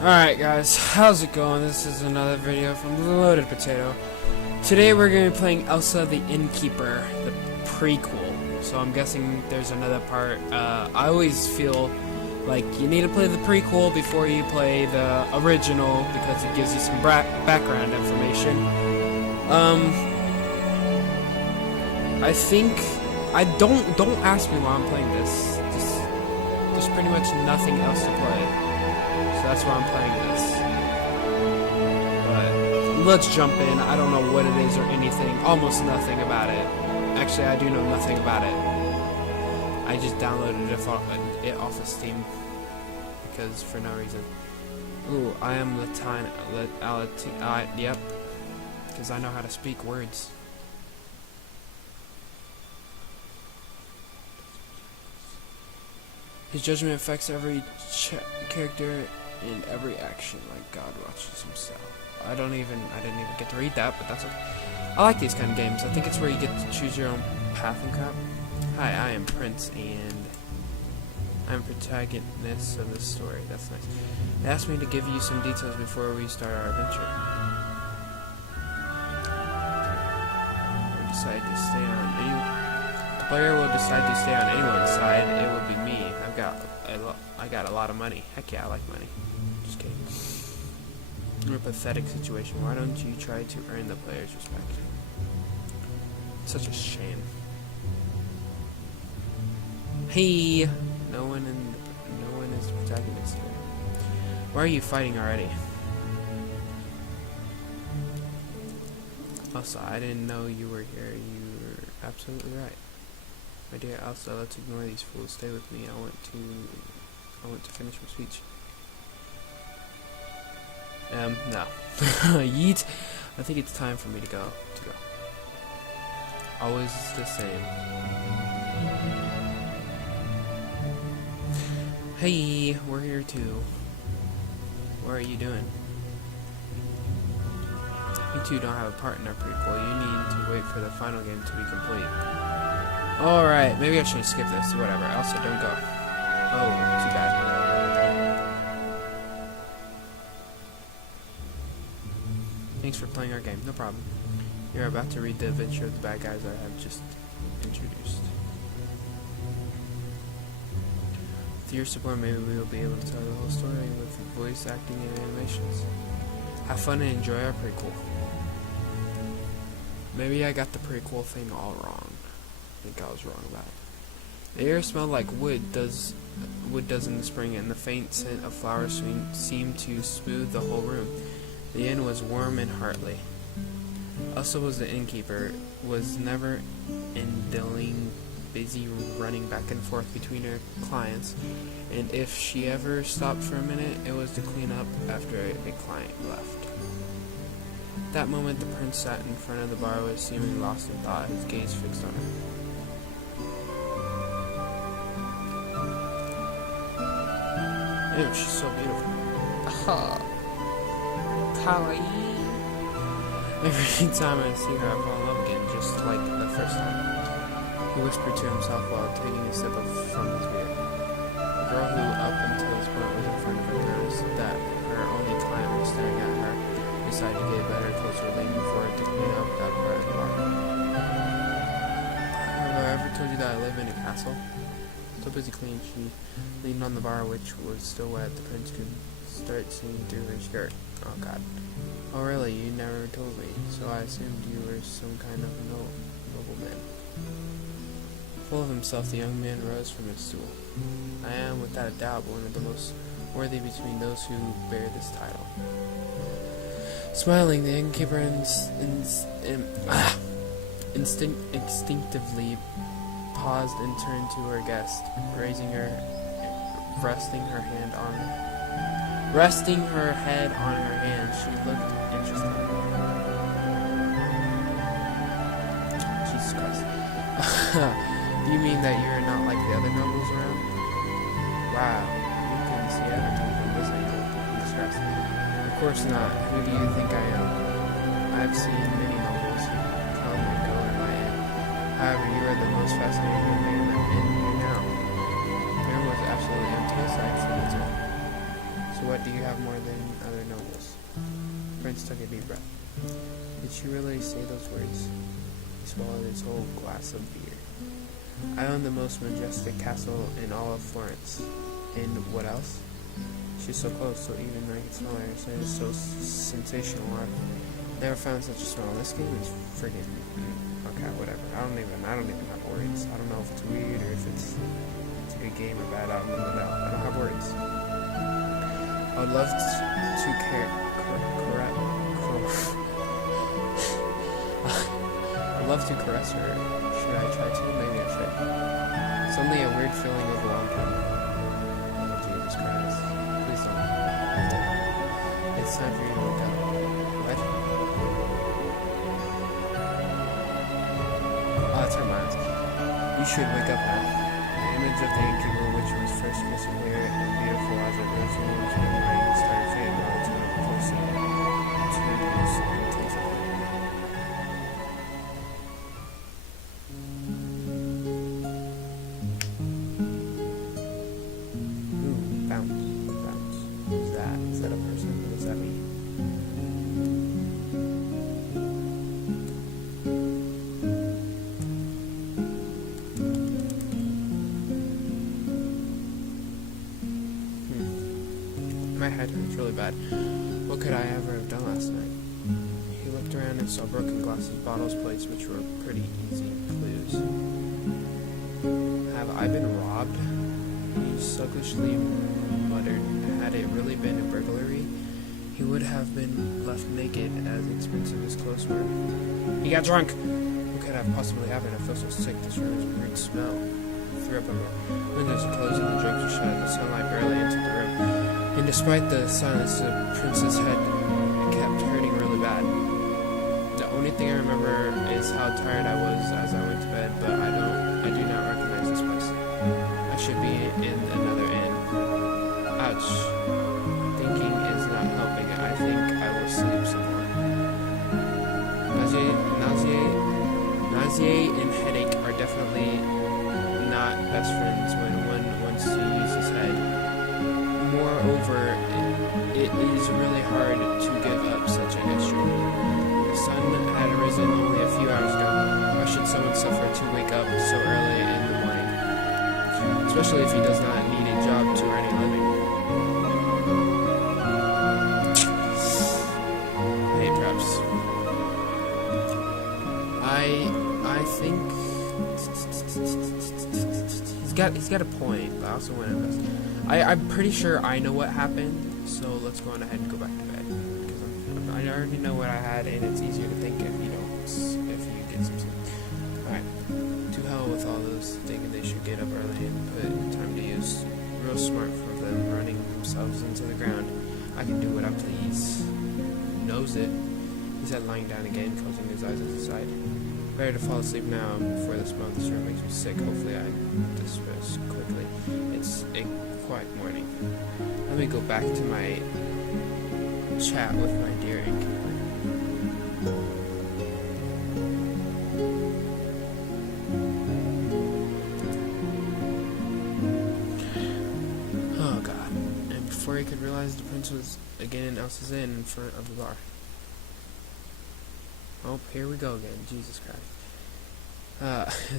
Alright guys, how's it going? This is another video from the Loaded Potato. Today we're going to be playing Elisa the Innkeeper, the prequel. So I'm guessing there's another part. I always feel like you need to play the prequel before you play the original because it gives you some background information. I think don't ask me why I'm playing this. There's pretty much nothing else to play. So that's why I'm playing this. But let's jump in. I don't know what it is or anything. Almost nothing about it. Actually, I do know nothing about it. I just downloaded it off of Steam because for no reason. Ooh, I am yep. Because I know how to speak words. His judgment affects every character and every action, like God watches himself. I didn't even get to read that, but that's okay. I like these kind of games. I think it's where you get to choose your own path and crap. Hi, I am Prince, and I'm protagonist of this story. That's nice. It asked me to give you some details before we start our adventure. I decide to stay on The player will decide to stay on anyone's side. It will be me. I got a lot of money. Heck yeah, I like money. Just kidding. In a pathetic situation, why don't you try to earn the player's respect? It's such a shame. Hey, no one is the protagonist here. Why are you fighting already? Elsa, I didn't know you were here. You were absolutely right. My dear Elsa, let's ignore these fools. Stay with me. I want to finish my speech. No. Yeet. I think it's time for me to go. Always the same. Hey, we're here too. What are you doing? You two don't have a part in our prequel. You need to wait for the final game to be complete. Alright, maybe I should skip this. Whatever. Elsa, don't go. Oh, too bad. Thanks for playing our game. No problem. You're about to read the adventure of the bad guys I have just introduced. With your support, maybe we will be able to tell the whole story with voice acting and animations. Have fun and enjoy our prequel. Maybe I got the prequel thing all wrong. I think I was wrong about it. The air smelled like wood does in the spring, and the faint scent of flowers seemed to smooth the whole room. The inn was warm and hearty. Elsa was the innkeeper, was never ending, busy running back and forth between her clients, and if she ever stopped for a minute, it was to clean up after a client left. At that moment, the prince sat in front of the bar, was seeming lost in thought, his gaze fixed on her. Ew, she's so beautiful. Kawaii. Every time I see her, I fall in love again, just like the first time. He whispered to himself while taking a sip from his beer. The girl who, up until this point, was in front of her noticed that her only client was staring at her. Decided to get better, closer, leaning forward to clean up that part of the bar. Have I ever told you that I live in a castle? Still busy cleaning, she leaned on the bar, which was still wet. The prince could start seeing through her skirt. Oh God. Oh really? You never told me, so I assumed you were some kind of nobleman. Full of himself, the young man rose from his stool. I am, without a doubt, one of the most worthy between those who bear this title. Smiling, the innkeeper instinctively paused and turned to her guest, resting her head on her hand. She looked interested. Jesus Christ. You mean that you're not like the other nobles around? Wow, you can see everything from this angle. Jesus Christ. Of course not. Who do you think I am? I've seen many nobles come and go in my inn. However, you are the most fascinating young man in here now. The room was absolutely empty aside from the two. So what What do you have more than other nobles? The prince took a deep breath. Did she really say those words? He swallowed his whole glass of beer. I own the most majestic castle in all of Florence. And what else? She's so close, so even I can smell her. So it's so sensational. I've never found such a smell. This game is friggin' okay, whatever. I don't even have words. I don't know if it's weird or if it's a good game or bad. I don't even know. I don't have words. I would love to I'd love to caress her. Should I try to? Maybe I should. Suddenly a weird feeling overwhelmed him. Oh, Jesus Christ. Please don't. It's time for you to wake up. What? Oh, that's her mind. You should wake up now. The image of the Innkeeper, which was first kissing her, beautiful as it lives in his memory, started fading while it's going to pulse intensely. Bounce. Who's that? Is that a person? What does that mean? My head hurts really bad. What could I ever have done last night? He looked around and saw broken glasses, bottles, plates, which were pretty easy clues. Have I been robbed? He sluggishly muttered. Had it really been a burglary, he would have been left naked, as expensive as clothes were. He got drunk! What could have possibly happened? I feel so sick. This room is a weird smell. I threw up on me. Windows are closed and the drapes are shut. The sunlight barely entered the room. And despite the silence, the prince's head kept hurting really bad. The only thing I remember is how tired I was as I went to bed, but I do not recognize this place. I should be in another inn. Ouch. Thinking is not helping. I think I will sleep somewhere. Nausea and headache are definitely not best friends when one wants to use his head. Moreover, it is really hard to give up such an extra. The sun had risen only a few hours ago. Why should someone suffer to wake up so early in the morning? Especially if he does not need a job to earn a living. Hey, perhaps. I think he's got a point, but I also want to invest. I'm pretty sure I know what happened, so let's go on ahead and go back to bed. Because I already know what I had, and it's easier to think if you get some sleep. Alright, to hell with all those thinking they should get up early and put time to use. Real smart for them running themselves into the ground. I can do what I please. Knows it. He said, lying down again, closing his eyes at his side. Better to fall asleep now before the smell of this room makes me sick. Hopefully I disperse quickly. It's a quiet morning. Let me go back to my chat with my dear Innkeeper. Oh god. And before he could realize, the prince was again in Elsa's inn in front of the bar. Oh, here we go again. Jesus Christ.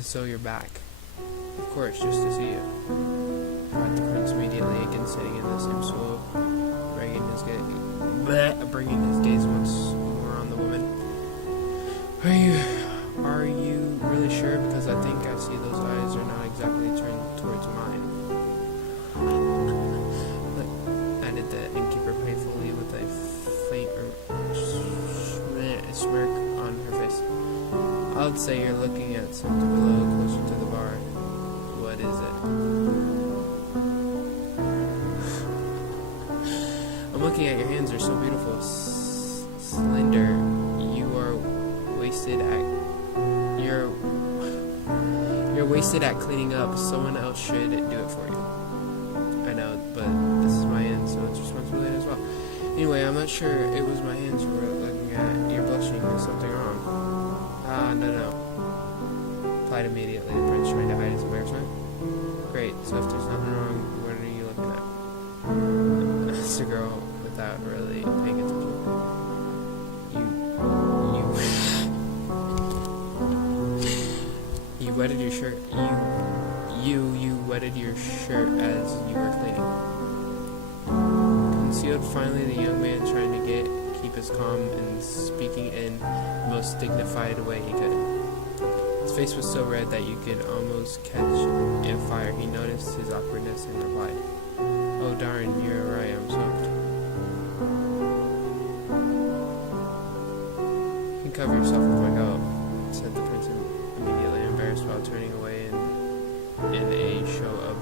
So you're back. Of course, just to see you. Cried the prince immediately, again sitting in the same stool, bringing his gaze once more on the woman. Are you really sure? Because I think I see those eyes are not exactly turned towards mine. Added the Innkeeper painfully with a faint smirk on her face. I would say you're looking at something below, closer to the bar. What is it? I'm looking at your hands. They're so beautiful, slender. You're wasted at cleaning up. Someone else should do it for you. I know, but this is my end, so it's responsibility as well. Anyway, I'm not sure it was my hands you were looking at. You're blushing. There's something wrong. No. Replied immediately, the prince trying to hide his embarrassment. Great, so if there's nothing wrong, what are you looking at? That's the girl without really paying attention. You wetted your shirt. You wetted your shirt as you were cleaning. Concealed, finally, the young man trying to keep his calm and speaking in the most dignified way he could. His face was so red that you could almost catch it fire. He noticed his awkwardness and replied, "Oh darn, you're right, I'm soaked." "You can cover yourself with my coat," said the prince, immediately embarrassed while turning away in a show of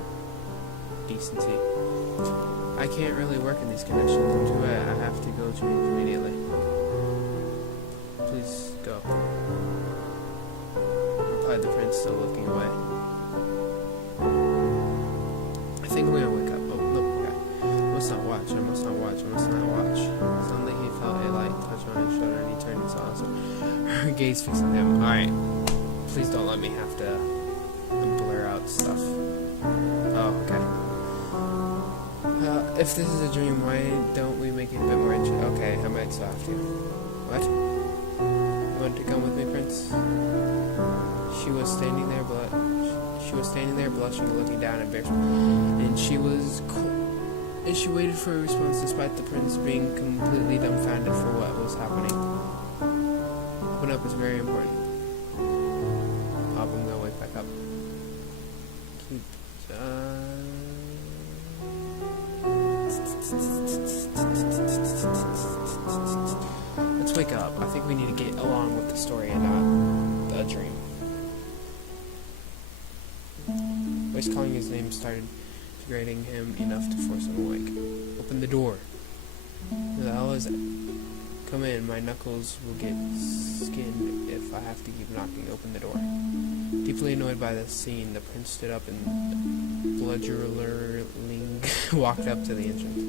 decency. "I can't really work in these conditions. I'm too wet. I have to go change immediately." "Please go," replied the prince, still looking away. "I think I'm gonna wake up. Oh, look, okay. I must not watch. I must not watch. I must not watch." Suddenly he felt a light touch on his shoulder and he turned and saw her gaze fixed on him. "Alright, please don't let me have to blur out stuff." "Oh, okay. If this is a dream, why don't we make it a bit more interesting?" "Okay, I might still have to." "What? You want to come with me, Prince?" She was standing there, blushing, looking down at Bear, and she waited for a response, despite the prince being completely dumbfounded for what was happening. "Open up is very important." "Pop, I'm gonna wake back up." Let's wake up. I think we need to get along with the story and not a dream. Voice calling his name started grating him enough to force him awake. "Open the door." "Who the hell is it?" "Come in. My knuckles will get skinned if I have to keep knocking. Open the door." Deeply annoyed by this scene, the prince stood up and bludgeoning walked up to the entrance.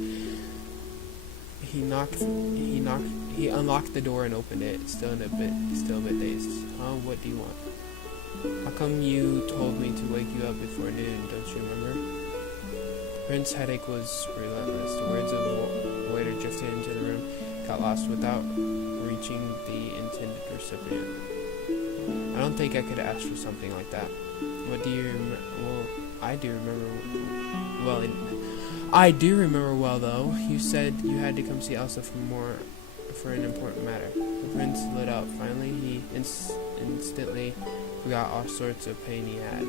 He unlocked the door and opened it, still a bit dazed. "Huh? What do you want?" "How come you told me to wake you up before noon? Don't you remember?" The prince's headache was relentless. The words of the waiter drifted into the room, got lost without reaching the intended recipient. "I don't think I could ask for something like that." "What do you remember?" "Well, I do remember well, though. You said you had to come see Elisa for an important matter." The prince lit up. Finally, he instantly forgot all sorts of pain he had.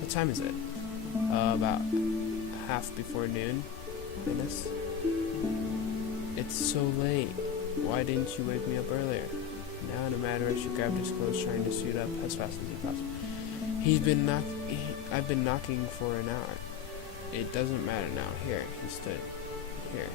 "What time is it?" About half before noon, Goodness. It's so late. Why didn't you wake me up earlier?" Now in a mad rush, he grabbed his clothes, trying to suit up as fast as he possible. I've been knocking for an hour." "It doesn't matter now. Here," he stood. "Here,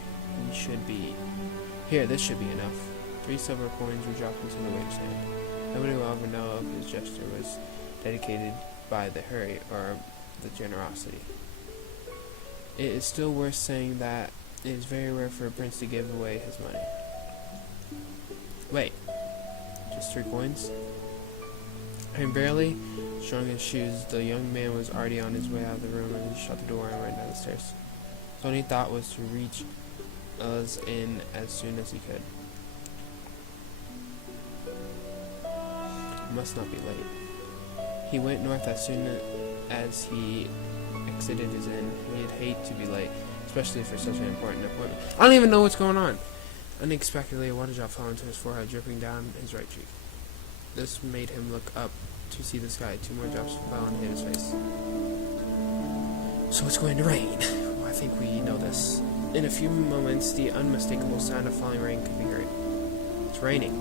this should be enough." 3 silver coins were dropped into the waiter's hand. Nobody will ever know if his gesture was dedicated by the hurry or the generosity. It is still worth saying that it is very rare for a prince to give away his money. "Wait, just 3 coins?" And barely showing his shoes, the young man was already on his way out of the room, and he shut the door and ran down the stairs. His only thought was to reach Ellis in as soon as he could. It must not be late. He went north as soon as he exited his inn. He'd hate to be late, especially for such an important appointment. I don't even know what's going on. Unexpectedly, a water drop fell into his forehead, dripping down his right cheek. This made him look up to see the sky. 2 more drops fell and hit his face. So it's going to rain. Well, I think we know this. In a few moments, the unmistakable sound of falling rain could be heard. It's raining.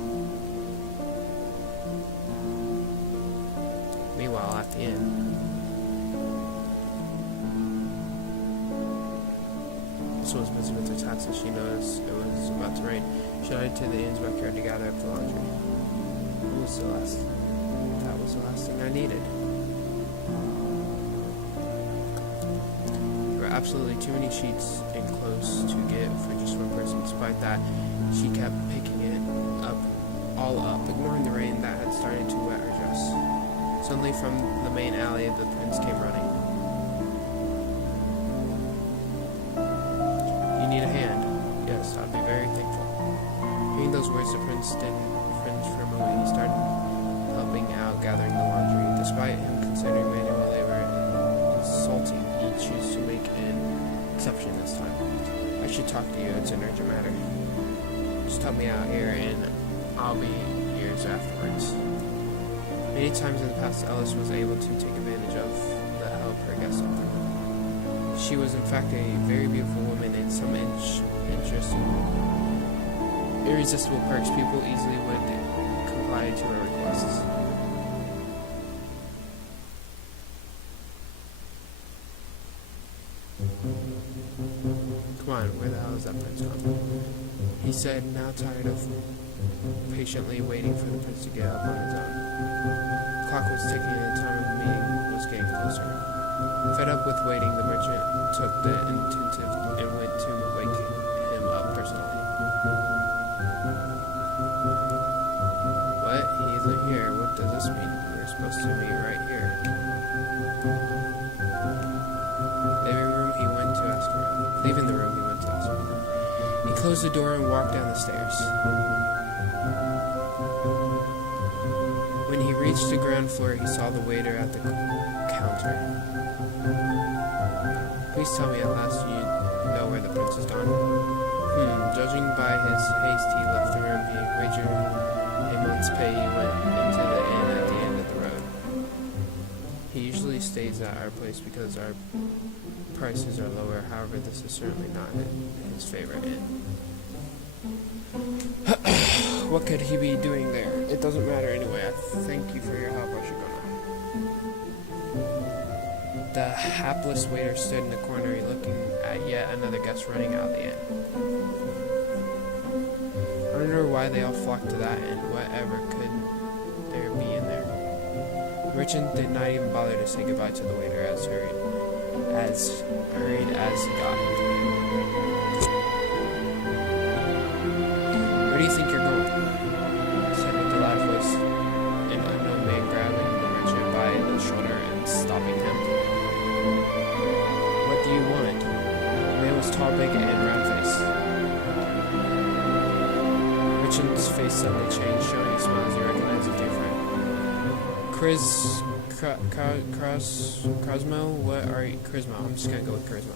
Meanwhile, at the inn, Elisa was busy with her taxes. She noticed it was about to rain. She headed to the inn's backyard to gather up the laundry. That was the last thing I needed. There were absolutely too many sheets and clothes to get for just one person. Despite that, she kept picking it all up, ignoring the rain that had started to wet her dress. Suddenly, from the main alley, the prince came running. "You need a words the prince didn't flinch for a moment. He started helping out, gathering the laundry. Despite him considering manual labor insulting, he chose to make an exception this time. I should talk to you. It's an urgent matter. Just help me out here, and I'll be yours afterwards. Many times in the past, Elisa was able to take advantage of the help her guest offered. She was in fact a very beautiful woman and some interesting, irresistible perks. People easily would comply to her requests. Come on, where the hell is that prince gone? He said, now tired of patiently waiting for the prince to get up on his own. The clock was ticking and the time of the meeting was getting closer. Fed up with waiting, the merchant took the initiative and went to wake him up personally. What? He isn't here. What does this mean? We're supposed to meet right here. Leaving the room, he went to ask him out. He closed the door and walked down the stairs. When he reached the ground floor, he saw the waiter at the counter. Please tell me at last you know where the prince is gone. Judging by his haste, he left the room. He wagered a month's pay. He went into the inn at the end of the road. He usually stays at our place because our prices are lower. However, this is certainly not his favorite inn. What could he be doing there? It doesn't matter anyway. I thank you for your help. I should go now. The hapless waiter stood in the corner looking at yet another guest running out of the inn. I wonder why they all flocked to that inn. Whatever could there be in there? The merchant did not even bother to say goodbye to the waiter as hurried as he got. Where do you think you're going? Said with a loud voice, an unknown man grabbing the merchant by the shoulder and stopping him. What do you want? The man was tall, big, and round-faced. The merchant's face suddenly changed, showing a smile as he recognized his dear friend. Cosmo? What are you? Cosmo. I'm just gonna go with Cosmo.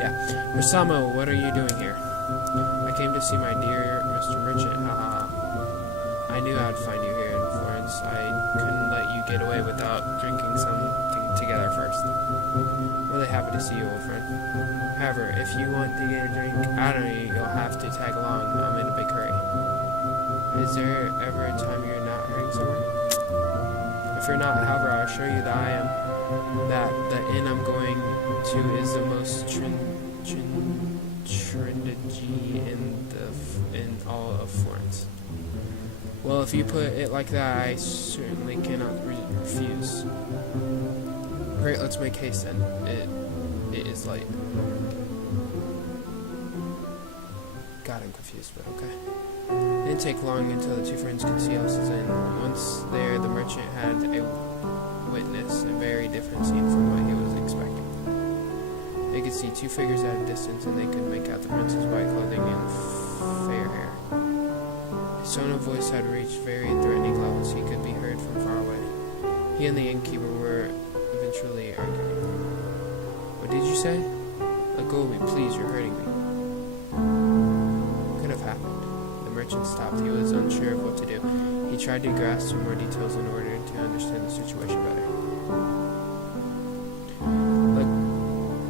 Yeah. Cosmo, what are you doing here? I came to see my dear Mr. Merchant. I knew I'd find you here in Florence. I couldn't let you get away without drinking something together first. I'm really happy to see you, old friend. However, if you want to get a drink, I don't know, you'll have to tag along. I'm in a big hurry. Is there ever a time you're not hurrying somewhere? If you're not, however, I'll assure you that I am. That the inn I'm going to is the most trendy in all of Florence. Well, if you put it like that, I certainly cannot refuse. Great, let's make haste then. It is late. God, I'm confused, but okay. It didn't take long until the two friends could see Elisa's inn. Once there, the merchant had a witness a very different scene from what he was expecting. They could see two figures at a distance, and they could make out the prince's white clothing and fair hair. His tone of voice had reached very threatening levels. He could be heard from far away. He and the innkeeper were eventually arguing. What did you say? Let go of me, please, you're hurting me. What could have happened? The merchant stopped. He was unsure of what to do. He tried to grasp some more details in order to understand the situation better.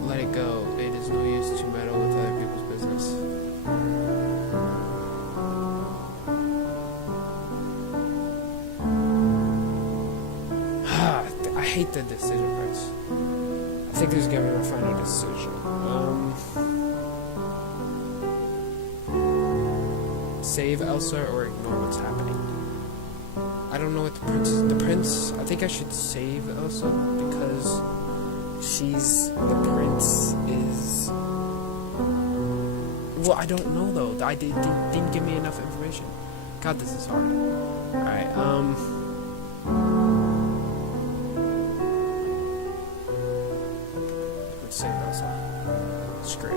Let it go. It is no use to meddle with other people's business. I hate the decision parts. I think there's gonna be a final decision. Save Elsa or ignore what's happening. I don't know what the prince, I think I should save Elsa because the prince is, well, I don't know though. Didn't give me enough information. God, this is hard. Alright, let's save Elsa. Screw it.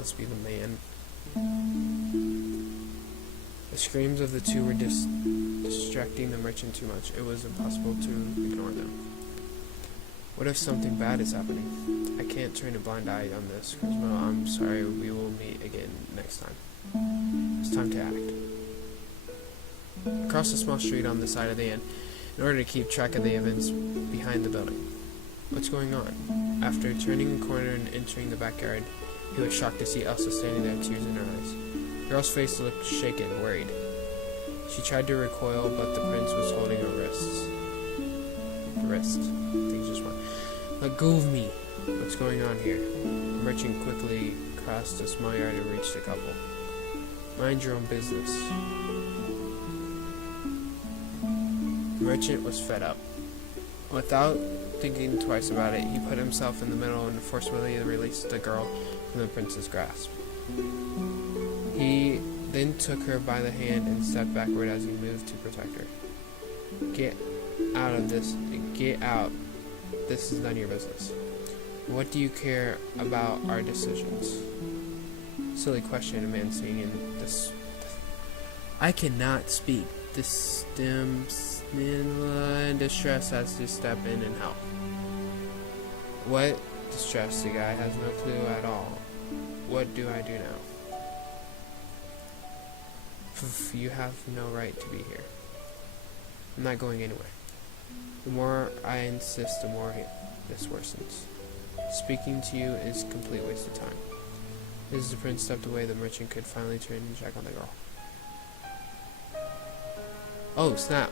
must be the man. The screams of the two were distracting the merchant too much. It was impossible to ignore them. What if something bad is happening? I can't turn a blind eye on this, Cosmo. I'm sorry, we will meet again next time. It's time to act. Across a small street on the side of the inn, in order to keep track of the events behind the building. What's going on? After turning a corner and entering the backyard, he was shocked to see Elsa standing there, tears in her eyes. The girl's face looked shaken, worried. She tried to recoil, but the prince was holding her wrists. Things just went. Let go of me! What's going on here? The merchant quickly crossed a small yard and reached the couple. Mind your own business. The merchant was fed up. Without thinking twice about it, he put himself in the middle and forcibly released the girl from the prince's grasp. He then took her by the hand and stepped backward as he moved to protect her. Get out of this. Get out. This is none of your business. What do you care about our decisions? Silly question, a man saying in this. I cannot speak. This distress has to step in and help. What distress? The guy has no clue at all. What do I do now? You have no right to be here. I'm not going anywhere. The more I insist, the more this worsens. Speaking to you is a complete waste of time. As the prince stepped away, the merchant could finally turn and check on the girl. Oh, snap!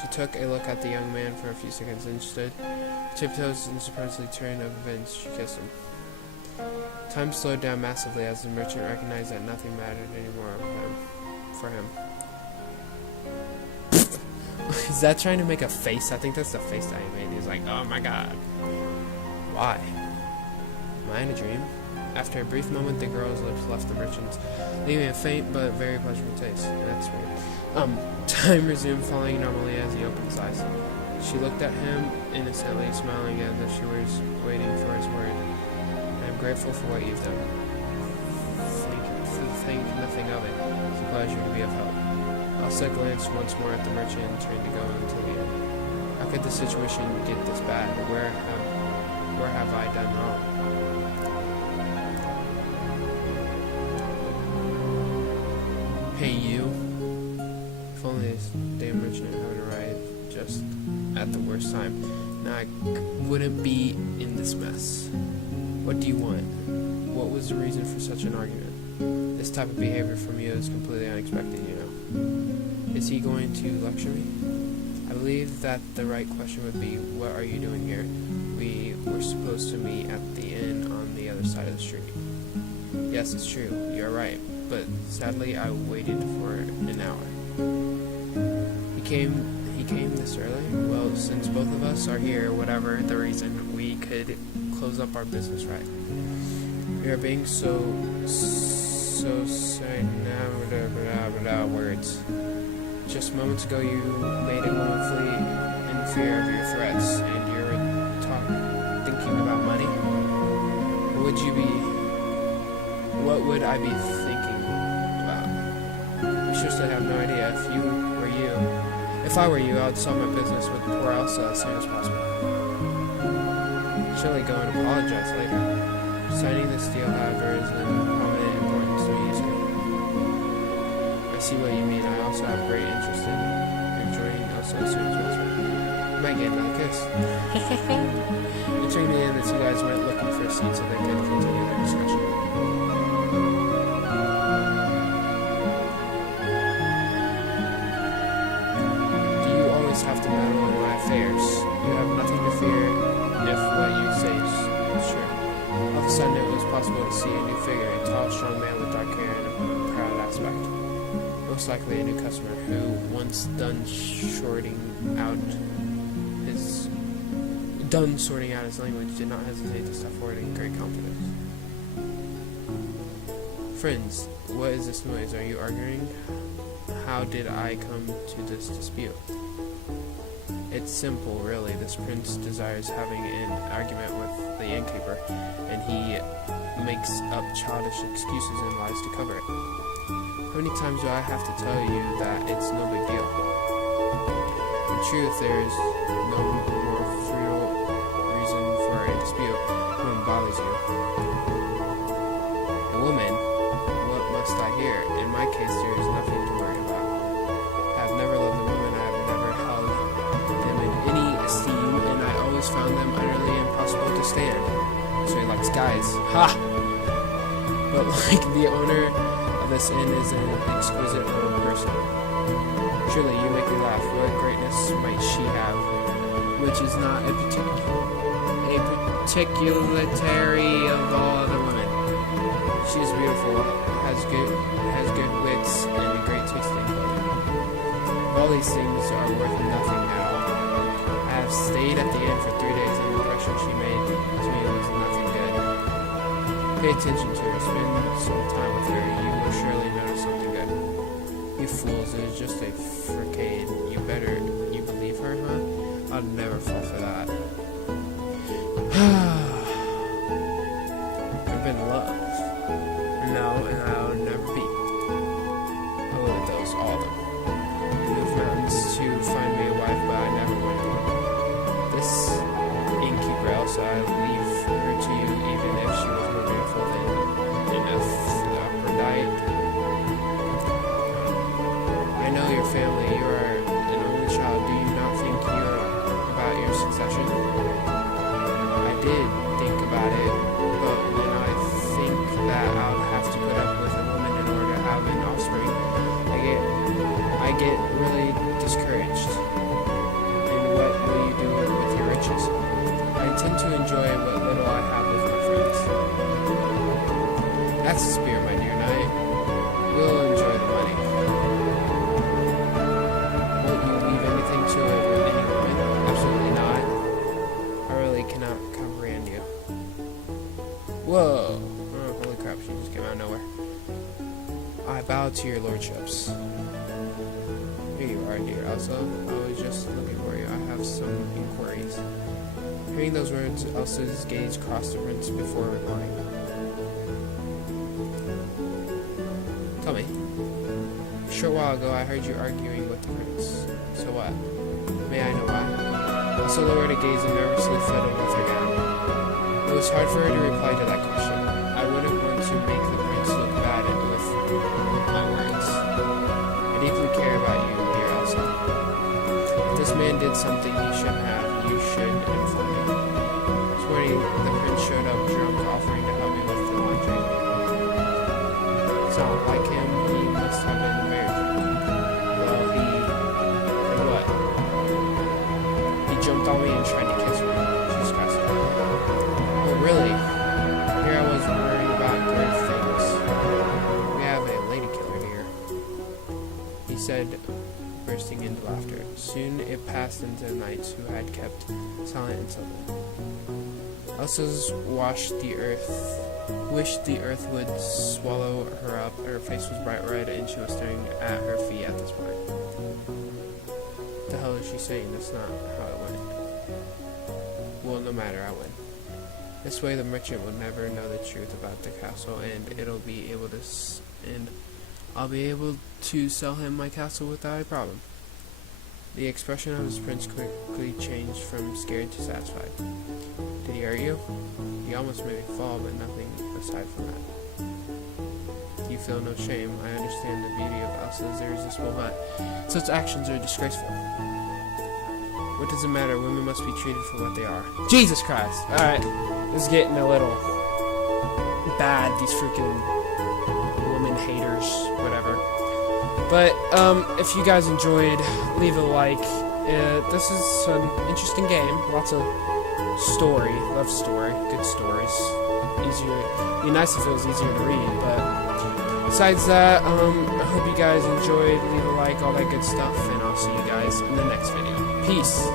She took a look at the young man for a few seconds and stood, tiptoes, and surprisingly turned of events. She kissed him. Time slowed down massively as the merchant recognized that nothing mattered anymore for him. Is that trying to make a face? I think that's the face that he made. He's like, oh my god. Why? Am I in a dream? After a brief moment, the girl's lips left the merchant's, leaving a faint but very pleasurable taste. That's weird. Time resumed, falling normally as he opened his eyes. She looked at him innocently, smiling as if she was waiting for his word. I am grateful for what you've done. Think nothing of it. It's a pleasure to be of help. Elsa glanced once more at the merchant and turned to go into the inn. How could the situation get this bad? Where have I done wrong? Hey, you. If only this damn merchant had arrived just at the worst time. Now I wouldn't be in this mess. What do you want? What was the reason for such an argument? This type of behavior from you is completely unexpected, you know. Is he going to lecture me? I believe that the right question would be, what are you doing here? We were supposed to meet at the inn on the other side of the street. Yes, it's true. You're right. But sadly, I waited for an hour. He came this early? Well, since both of us are here, whatever the reason, we could close up our business right. We are being so sorry now, words. Just moments ago you made a woman flee in fear of your threats, and you're thinking about money? What would I be thinking about? You seriously have no idea. If I were you, I would stop my business with poor Elsa as soon as possible. Surely go and apologize later. Signing this deal, however, is of prominent importance to me, too. I see what you mean. I also have great interest in joining Elsa as soon as possible. You might get another kiss. Entering the inn, the two guys went looking for a seat so they could continue their discussion. Do you always have to meddle in my affairs? You have nothing to fear if what you say is true. All of a sudden, it was possible to see a new figure, a tall, strong man with dark hair and a proud aspect. Most likely a new customer who, once done sorting out his language, did not hesitate to step forward in great confidence. Friends, what is this noise? Are you arguing? How did I come to this dispute? It's simple, really. This prince desires having an argument with the Innkeeper, and he makes up childish excuses and lies to cover it. How many times do I have to tell you that it's no big deal? In truth, there is no more real reason for a dispute when it bothers you. A woman, what must I hear? In my case, there is nothing to worry about. I have never loved a woman. I have never held them in any esteem, and I always found them utterly impossible to stand. So he likes guys. Ha! But like the owner of this inn is an exquisite little person. Surely you make me laugh. What greatness might she have, which is not a particularity of all other women? She is beautiful, has good wits, and a great taste in clothing. All these things are worth nothing at all. I have stayed at the inn for 3 days, and the impression she made to me was nothing good. Pay attention to her. Spend some time with her. You will surely notice something good. You fools, it is just a fricade. You believe her, huh? I'd never fall for that. I've been in love. No, and I'll never be. I live with those, all of them. Move mountains to find me a wife, but I never went alone. This Innkeeper, Elisa, I leave her to you, even if she was more beautiful than Aphrodite. I know your family. You are an only child. Do you not think about your succession? I did think about it, but when I think that I'll have to put up with a woman in order to have an offspring, I get really discouraged. And what will you do with your riches? I intend to enjoy what little I have with my friends. That's the spirit, my dear knight. We'll enjoy the money. Won't you leave anything to it with any woman? Absolutely not. I really cannot comprehend you. Whoa! Oh, holy crap, she just came out of nowhere. I bow to your lordships. Here you are, dear Elsa. I was just looking for you. I have some inquiries. Hearing those words, Elsa's gaze crossed the prince before replying. Tell me. A short while ago, I heard you arguing with the prince. So what? May I know why? Elsa lowered a gaze and nervously fiddled with her gown. It was hard for her to reply to that question. I wouldn't want to make the prince look bad with my words. I deeply care about you, dear Elsa. If this man did something he shouldn't have, you should inform me. This morning, the prince showed up drunk, offering to help me with the laundry. Sound like him, he must have been very drunk. Well, he did what? He jumped on me and tried to kiss me. She scratched it. Oh, really? Here I was worrying about great things. We have a lady killer here, he said, bursting into laughter. Soon it passed into the knights, who had kept silent and civil. Elsa's wished the earth would swallow her up. Her face was bright red, and she was staring at her feet at this point. What the hell is she saying? That's not how it went. Well, no matter, I win. This way the merchant will never know the truth about the castle, and I'll be able to sell him my castle without a problem. The expression of his prince quickly changed from scared to satisfied. Did he hurt you? He almost made me fall, but nothing aside from that. You feel no shame. I understand the beauty of Elsa's irresistible, but such actions are disgraceful. What does it matter? Women must be treated for what they are. Jesus Christ! Alright, this is getting a little bad, these freaking woman haters, whatever. But, if you guys enjoyed, leave a like. This is an interesting game. Lots of story. Love story. Good stories. Easier. It'd be nice if it was easier to read, but besides that, I hope you guys enjoyed. Leave a like, all that good stuff, and I'll see you guys in the next video. Peace.